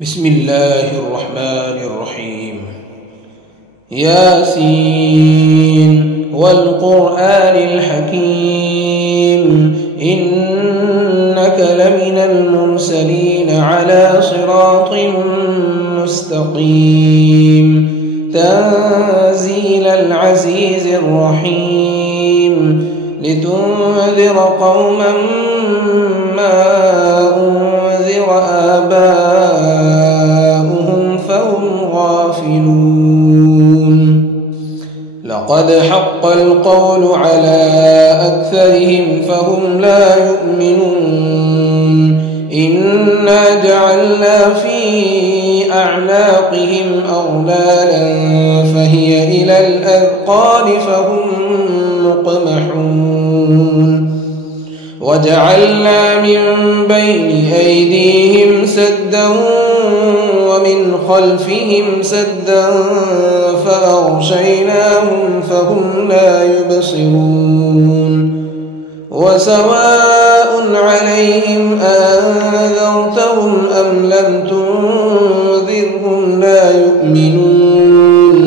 بسم الله الرحمن الرحيم. ياسين والقرآن الحكيم إنك لمن المرسلين على صراط مستقيم تنزيل العزيز الرحيم لتنذر قوما ما أنذر آباؤهم فهم غافلون. لقد حق القول على أكثرهم فهم لا يؤمنون. إنا جعلنا في أعناقهم أغلالا فهي إلى الأذقان فهم مقمحون. وجعلنا من بين أيديهم سدا ومن خلفهم سدا فأغشيناهم فهم لا يبصرون. وسواء عليهم أنذرتهم أم لم تنذرهم لا يؤمنون.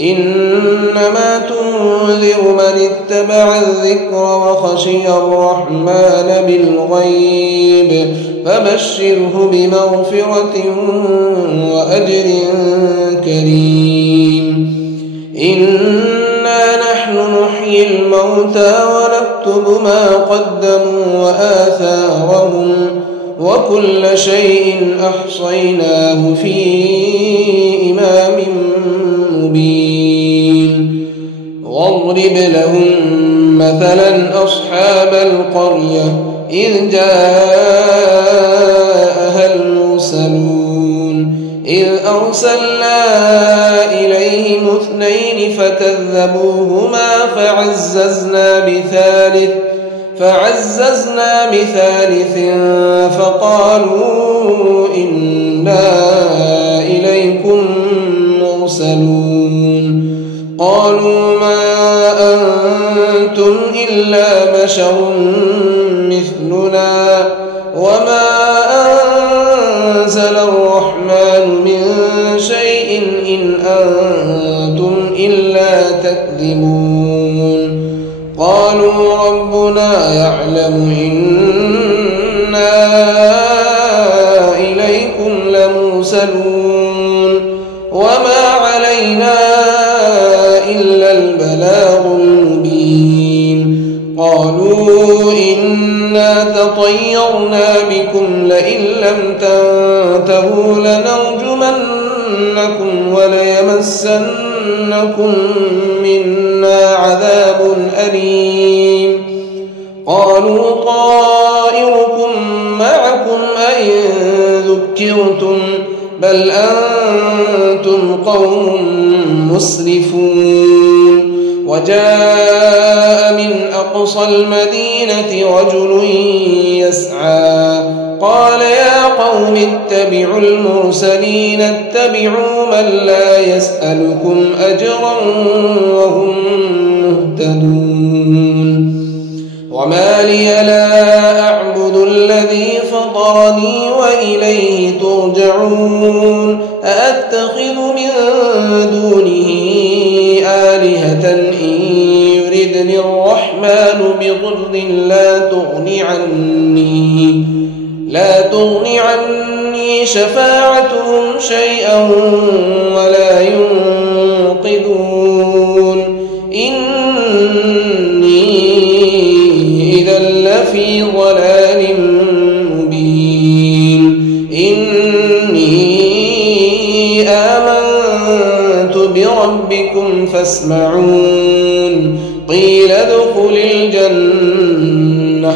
إنما تنذر من اتبع الذكر وخشي الرحمن بالغيب فبشره بمغفرة وأجر كريم. إنا نحن نحيي الموتى ونكتب ما قدموا وآثارهم وكل شيء أحصيناه في إمام مبين. واضرب لهم مثلا أصحاب القرية إذ جاءها المرسلون إذ أرسلنا إليهم اثنين فكذبوهما فعززنا بثالث فقالوا إنا إليكم مرسلون. قالوا ما أنتم إلا بشر مثلنا وما أنزل الرحمن من شيء إن أنتم إلا تكذبون. قالوا ربنا يعلم إنا إليكم لمرسلون وما علينا إلا البلاغ المبين. قالوا إنا تطيرنا بكم لئن لم تنتهوا لنرجمنكم وليمسنكم منا عذاب أليم. قالوا طائركم معكم أئن ذكرتم بل أنتم قوم مسرفون. وجاء من أقصى المدينة رجل يسعى قال يا قوم اتبعوا المرسلين اتبعوا من لا يسألكم أجرا وهم مهتدون. وما لي لا أعبد الذي فطرني وإليه ترجعون. أأتخذ من دونه آلهة إن يردني الرحمن بضر لا تغني عني شفاعتهم شيئا ولا ينقذون. إني إذا لفي ضلال مبين. إني آمنت بربكم فاسمعون. قيل ادخل الجنة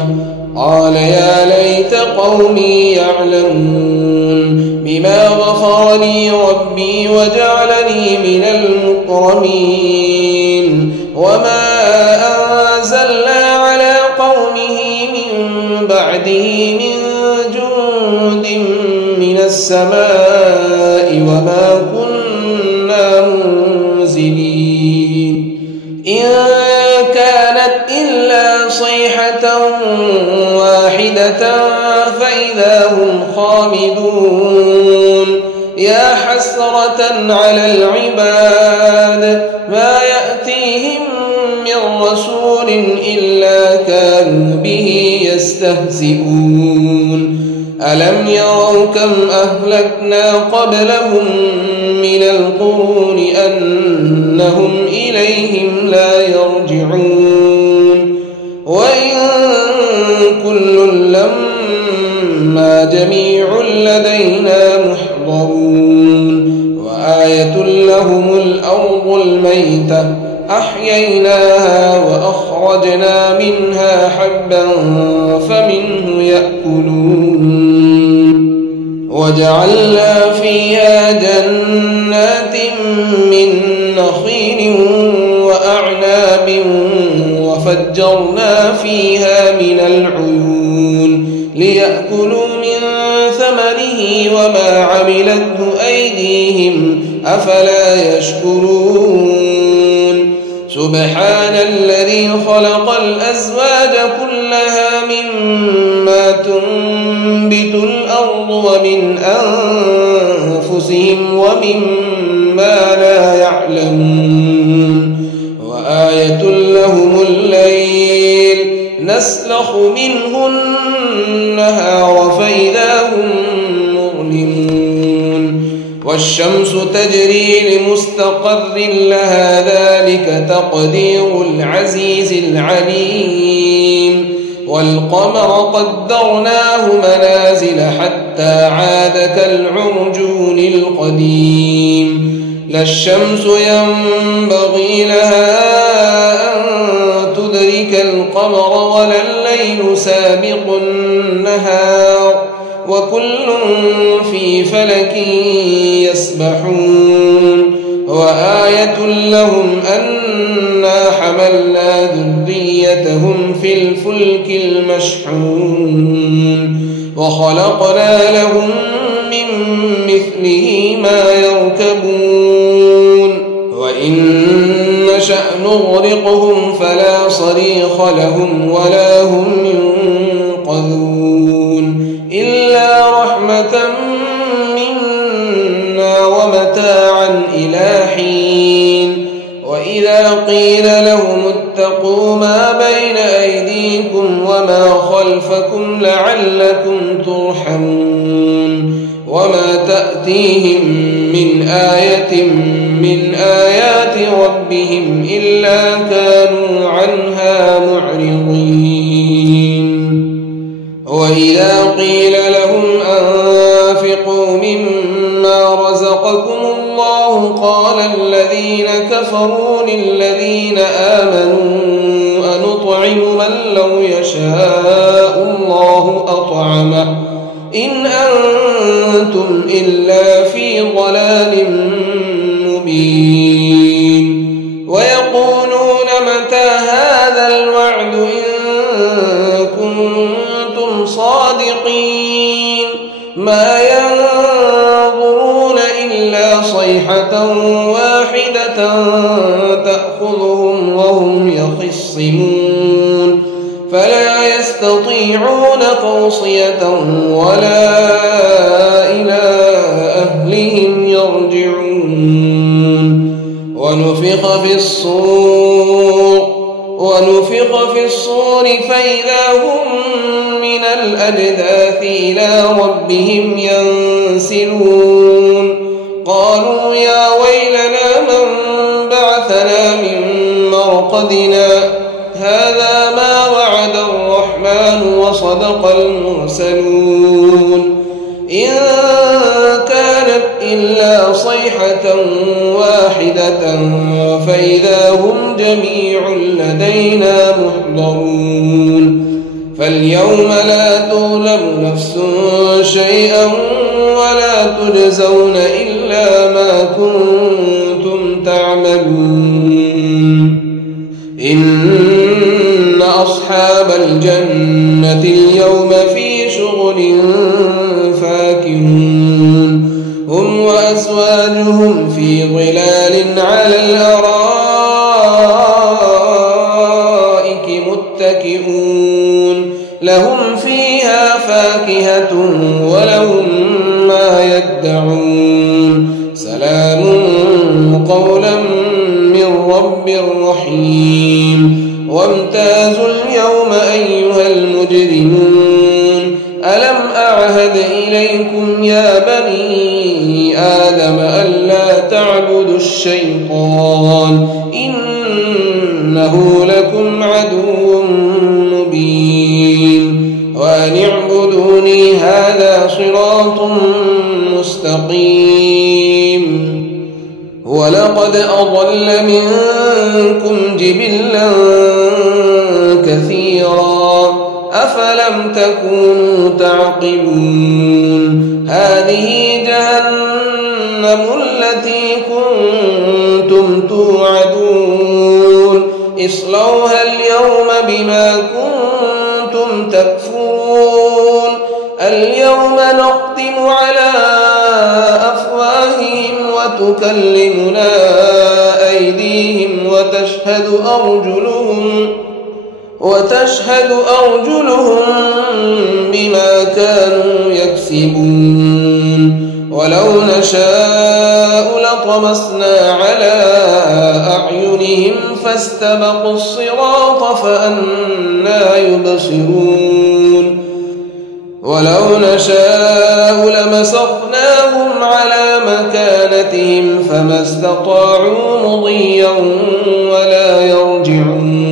قال يا ليت قومي يعلمون بما غفر لي ربي وجعلني من المكرمين. وما أنزلنا على قومه من بعده من جند من السماء وما كنا منزلين. إن كانت إلا صيحة واحدة فإذا هم خامدون. حسرة على العباد ما يأتيهم من رسول إلا كانوا به يستهزئون ألم يروا كم أهلكنا قبلهم من القرون أنهم إليهم لا يرجعون وإن كل لما جميع لدينا محضرون وآية لهم الأرض الميتة أحييناها وأخرجنا منها حبا فمنه يأكلون وجعلنا فيها جنات من نخيل وأعناب وفجرنا فيها من العيون ليأكلوا من ثمره وما عملته أيديهم أفلا يشكرون سبحان الذي خلق الأزواج كلها مما تنبت الأرض ومن أنفسهم ومما لا يعلمون وآية لهم الليل نسلخ منه النهار فإذا هم مظلمون والشمس تجري لمستقر لها ذلك تقدير العزيز العليم والقمر قدرناه منازل حتى عاد كالعرجون القديم لا الشمس ينبغي لها أن تدرك القمر ولا الليل سابق النهار وكل في فلك يسبحون وآية لهم أنا حملنا ذريتهم في الفلك المشحون وخلقنا لهم من مثله ما يركبون وإن نشأ نغرقهم فلا صريخ لهم ولا هم ينقذون إلا رحمة منا ومتاعا إلى حين وإذا قيل لهم اتقوا ما بين أيديكم وما خلفكم لعلكم ترحمون وما تأتيهم من آية من آيات ربهم إلا كانوا عنها معرضين وإذا قيل لهم أنفقوا مما رزقكم الله قال الذين كفروا للذين آمنوا أنطعم من لو يشاء الله أطعمه إن أنتم إلا في ضلال مبين ويقولون متى هذا الوعد إن كنتم صادقين ما ينظرون إلا صيحة واحدة تأخذهم وهم يخصمون فلا يستطيعون توصية ولا إلى أهلهم يرجعون ونفخ في الصور فإذا هم من الأجداث إلى ربهم ينسلون قالوا يا ويلنا من بعثنا من مرقدنا هذا ما وعد الرحمن وصدق المرسلون إن كانت إلا صيحة واحدة فإذا هم جميع لدينا محضرون فاليوم لا تظلم نفس شيئا ولا تجزون إلا ما كنتم تعملون إن أصحاب الجنة اليوم في شغل فاكهون هم وأزواجهم في ظلال على الأرائك متكئون لهم فيها فاكهة ولهم ما يدعون الرب الرحيم وامتازوا اليوم أيها المجرمون ألم أعهد إليكم يا بني آدم ألا تعبدوا الشيطان إنه لكم عدو مبين وأن اعبدوني هذا صراط مستقيم ولقد أضل منكم جبلا كثيرا أفلم تكونوا تعقلون هذه جهنم التي كنتم توعدون اصلوها اليوم بما كنتم تكفرون اليوم نختم على أفواههم وتكلمنا أيديهم وتشهد أرجلهم بما كانوا يكسبون ولو نشاء لطمسنا على أعينهم فاستبقوا الصراط فأنى يبصرون ولو نشاء لمسخناهم على مكانتهم فما استطاعوا مضيا ولا يرجعون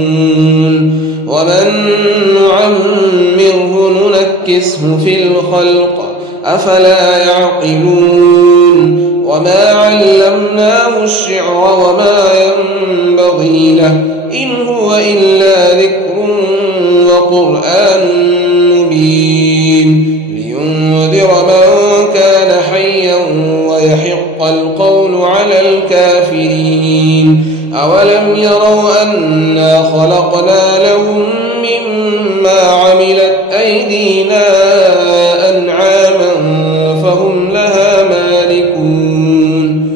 ومن نعمره ننكسه في الخلق أفلا يعقلون وما علمناه الشعر وما ينبغي له إن هو إلا ذكر وقرآن مبين لينذر من كان حيا ويحق القول على الكافرين أولم يروا أنا خلقنا لهم مما عملت أيدينا أنعاما فهم لها مالكون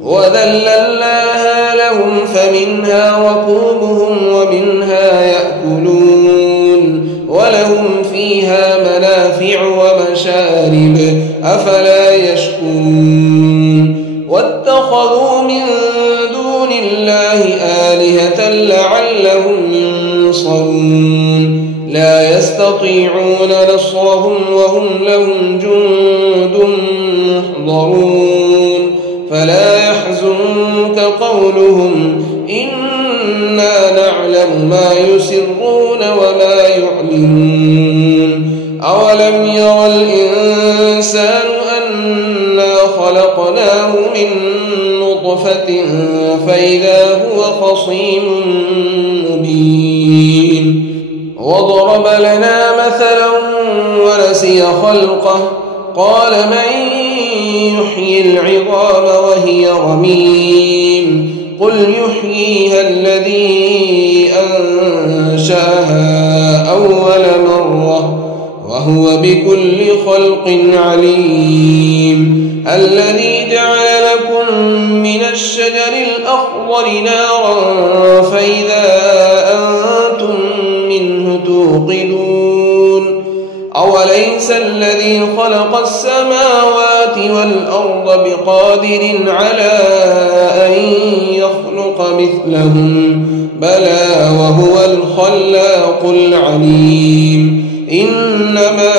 وذللناها لهم فمنها ركوبهم ومنها يأكلون ولهم فيها منافع ومشارب أفلا يشكرون واتخذوا من دون الله آلهة لعلهم ينصرون لا يستطيعون نصرهم وهم لهم جند محضرون فلا يحزنك قولهم إنا نعلم ما يسرون وما يعلنون أولم ير الإنسان أنا خلقناه من نطفة فإذا هو خصيم مبين وضرب لنا مثلا ونسي خلقه قال من يحيي العظام وهي رميم قل يحييها الذي أنشأها أول مرة وهو بكل خلق عليم الذي جعل لكم من الشجر الأخضر نارا فإذا أنتم منه توقدون أوليس الذي خلق السماوات والأرض بقادر على أن يخلق مثلهم بلى وهو الخلاق العليم إنما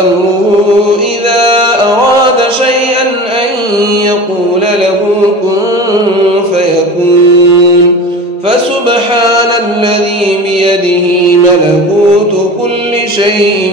أمره إذا أراد شيئا أن يقول له كن فيكون فسبحان الذي بيده ملكوت كل شيء